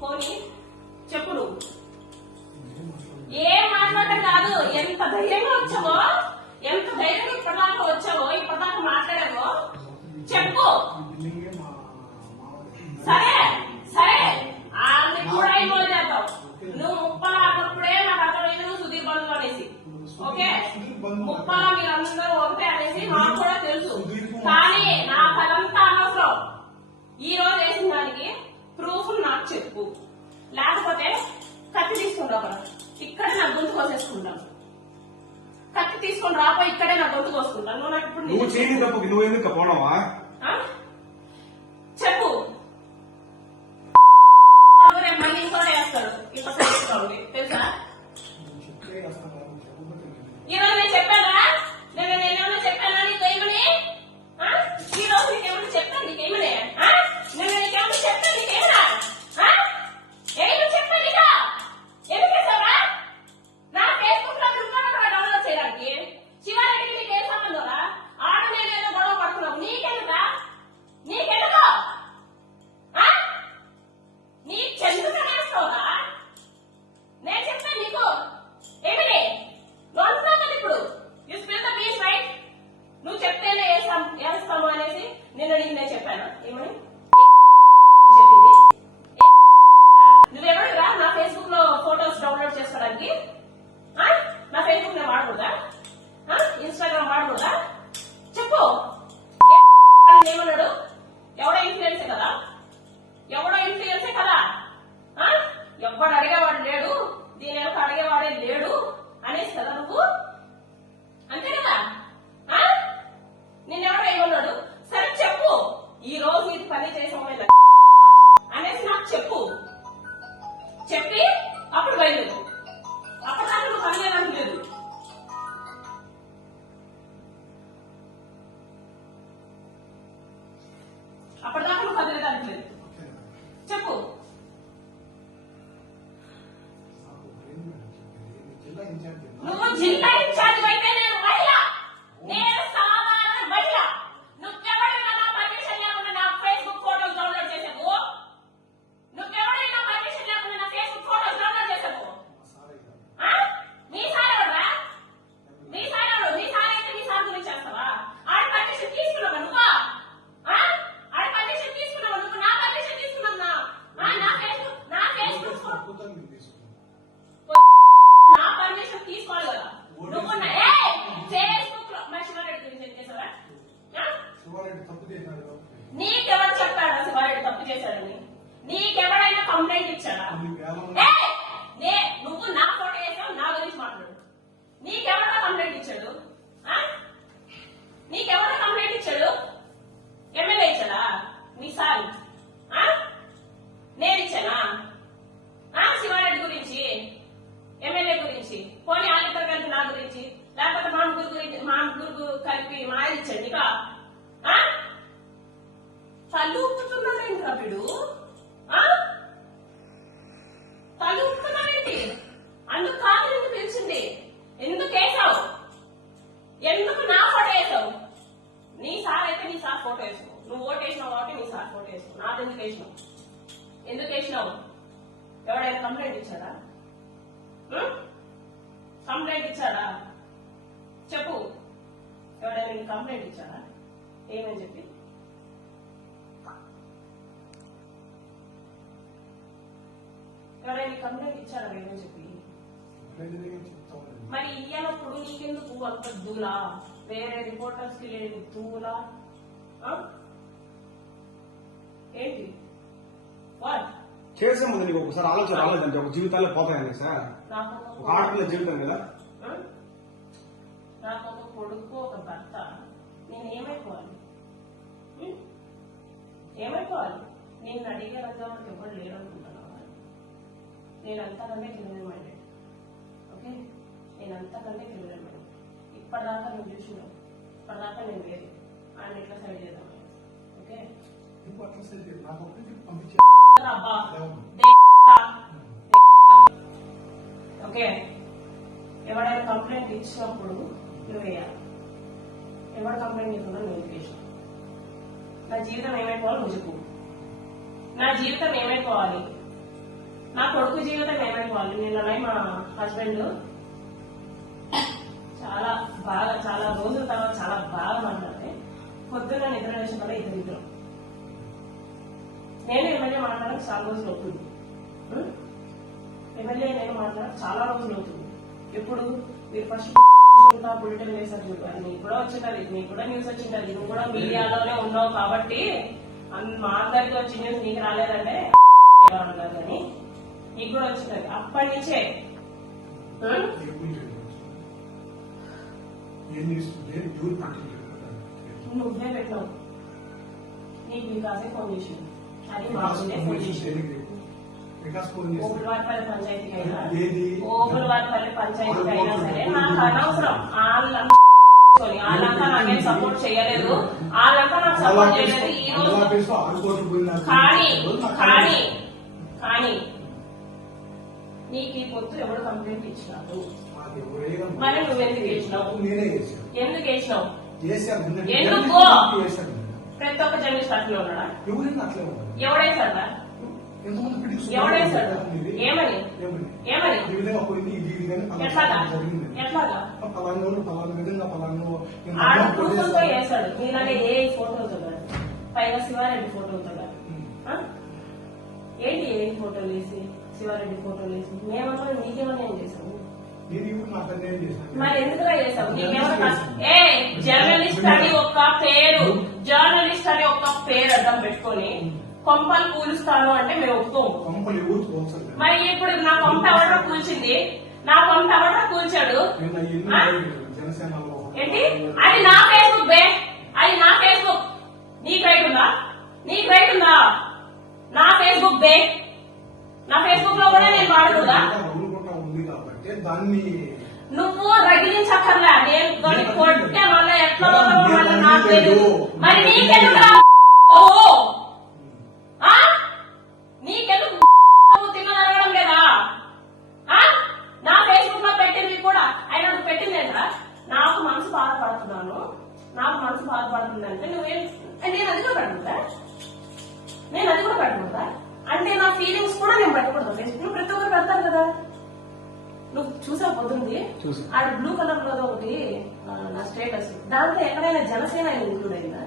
పోనీ చెప్పు నువ్వు. ఏం మాట్లాడటం కాదు? ఎంత ధైర్యంగా వచ్చావో? ఎంత ధైర్యంగా ఇప్పటిదాకా వచ్చావో ఇప్పటిదాకా మాట్లాడావో చెప్పు సరే సరే ఆమె కూడా ఇన్వాల్వ్ చేద్దాం నువ్వు ముప్పల అన్నప్పుడే నాకు అర్థమైంది నువ్వు సుధీర్ బంధు అనేసి ఓకే ముప్పల మీరందరూ ఒకటే అనేసి మాకు కూడా తెలుసు కానీ నా కదంతా అనవసరం ఈ రోజు వేసిన దానికి ప్రూఫ్ నాకు చెప్పు. లేకపోతే కత్తి తీసుకుని రా ఇక్కడే నా గొంతు కోసేసుకుంటాను. కత్తి తీసుకొని రాపో ఇక్కడే నా గొంతు కోసుకుంటాను. నువ్వు నాకు ఇప్పుడు నువ్వు చేయని తప్పుకి నువ్వు ఎందుకు పోవడమా నీకు నేను Obrigado. తల్లు ఊపుతున్నాడేంటి అందుకు కాదు నిన్ను పిలిచింది. ఎందుకు వేసావు? ఎందుకు నా ఫోటో వేసావు? నీ సార్ అయితే నీ సార్ ఫోటో వేసావు నువ్వు ఓటు వేసినావు కాబట్టి నీ సార్ ఫోటో వేసావు నాకు ఎందుకు వేసినావు? ఎందుకు వేసినావు? ఎవడైనా కంప్లైంట్ ఇచ్చాడా? కంప్లైంట్ ఇచ్చాడా? చెప్పు. ఎవడైనా నీకు కంప్లైంట్ ఇచ్చాడా? ఏమని చెప్పి? ఎవరైనా కంప్లైంట్ ఇచ్చాడా ఏమని చెప్పి? మరి ఇయ్యనప్పుడు నీకెందుకు అంత దూలా? వేరే రిపోర్టర్స్కి లేని దూలా? ఏంటి? వాట్ చేసే ముందు నీకు ఒకసారి ఆలోచన రాలేదంటే ఒక జీవితాలే పోతాయని సార్. ఒక ఆడపిల్ల జీవితం కదా? నాకు ఒక కొడుకు ఒక భర్త. నేను ఏమైపోవాలి? ఏమైపోవాలి? నేను అడిగే రంగంలో ఎవరు లేరు అనుకుంటున్నావా నేను అంతకంటే క్రిమినల్ మైండెడ్ ఓకే? నేను అంతకంటే క్రిమినల్ మైండెడ్ ఇప్పటిదాకా నువ్వు చూసినావు. ఇప్పటిదాకా నేను లేదు. ఆయన ఎట్లా సైడ్ చేద్దాం? ఓకే. ఓకే? ఎవడైనా కంప్లైంట్ ఇచ్చినప్పుడు నువ్వు వేయాలి. ఎవరు కంప్లైంట్ ఇస్తున్నా నువ్వు వేసావు నా జీవితం ఏమైపోవాలి నువ్వు నా జీవితం ఏమైపోవాలి? నా కొడుకు జీవితం ఏమైంది వాళ్ళు? నిన్ననే మా హస్బెండ్ చాలా బాగా చాలా రోజుల తర్వాత చాలా బాగా మాట్లాడితే పొద్దున్న నిద్ర వేసిన వల్ల ఇద్దరు ఇద్దరు. నేను ఎమ్మెల్యే మాట్లాడడం చాలా రోజులు అవుతుంది. ఎమ్మెల్యే నేను మాట్లాడడం చాలా రోజులు అవుతుంది. ఎప్పుడు? మీరు ఫస్ట్ బులెటిన్ వేసారు చూడు అది నీకు కూడా వచ్చింటది. నీకు కూడా న్యూస్ వచ్చింటది. నువ్వు కూడా మీడియాలోనే ఉన్నావు కాబట్టి మా అందరికీ వచ్చి న్యూస్ నీకు రాలేదంటే అన్నారు కానీ నీకు కూడా వచ్చింటది అప్పటి నుంచే. నువ్వే పెట్టినావు నీకు వికాసే చేసింది. అది ఫోన్ చేసి ఓపులవారిపల్లి పంచాయతీకి అయినా? ఓపులవారిపల్లి పంచాయతీకి అయినా సరే నాకు అనవసరం. వాళ్ళంతా వాళ్ళంతా నాకేం సపోర్ట్ చేయలేదు. వాళ్ళంతా నాకు సపోర్ట్ చేయలేదు. ఈ రోజు కానీ కానీ కానీ నీకు ఈ పొత్తు ఎవడు కంప్లైంట్ ఇచ్చినాడు ఎవరైనా మరి నువ్వు ఎందుకు చేశాను. ఎందుకు వేసినావు ఎందుకు? ప్రతి ఒక్క జర్నలిస్ట్ అట్లా ఉన్నాడా? ఎంతమంది పిటిషన్ ఎవడేసాడు ఏమని? ఏమని? ఎట్లాగా? ఎట్లాగా? ఆడ. వేసాడు నీలాగే ఏ ఫోటోతో కాదు పైగా శివారెడ్డి ఉమ్. ఆ? ఏంటి ఏ ఫోటోలు వేసి శివారెడ్డి ఫోటోలు వేసి మేమన్నా నీకేమన్నా ఏం మరి ఎందుకురా చేసావు? నీకేమన్నా కష్టం? ఏ జర్నలిస్ట్ అని ఒక పేరు. జర్నలిస్ట్ అని ఒక పేరు అడ్డం పెట్టుకొని కొంపలు కూలుస్తాను అంటే మేము ఒప్పుకోము మరి ఇప్పుడు నా కొంప ఎవడో కూల్చింది? నా కొంప ఎవడో కూల్చాడు? ఏంటి? అది నా ఫేస్బుక్ తెలియదు మరి నీకెందుకు రా? ఓహో! ఆ? నీకెందుకు నువ్వు తిన్న అడగడం లేదా? నా ఫేస్బుక్లో పెట్టింది కూడా ఆయన పెట్టింది ఏంట్రా నాకు మనసు బాధపడుతున్నాను. నాకు మనసు బాధపడుతుందంటే నువ్వేం నేను అది కూడా పెట్టకూడదా? నేను అది కూడా పెట్టకూడదా? అంటే నా ఫీలింగ్స్ కూడా నేను పెట్టకూడదు? ఫేస్బుక్లో ప్రతి ఒక్కరు పెడతారు కదా. నువ్వు చూసా పొద్దుంది. ఆడ బ్లూ కలర్లో ఒకటి నా స్టేటస్ దాంట్లో ఎక్కడైనా జనసేన ఇంక్లూడ్ అయిందా?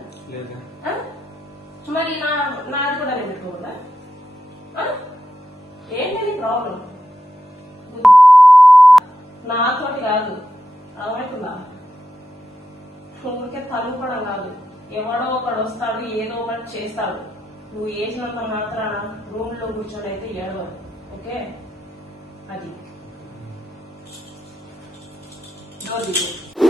మరి నా నాది కూడా నేను పెట్టుకోకూడదా? ఆ? ఏంటని ప్రాబ్లం నాతోటి కాదు. అర్థమవుతుందా ఊరికే తలుపడం కాదు. ఎవడో ఒకడు వస్తాడు ఏదో ఒకటి చేస్తాడు. నువ్వు వేసినంత మాత్రాన రూమ్లో కూర్చొని అయితే ఏడవరు ఓకే? అది. డోర్.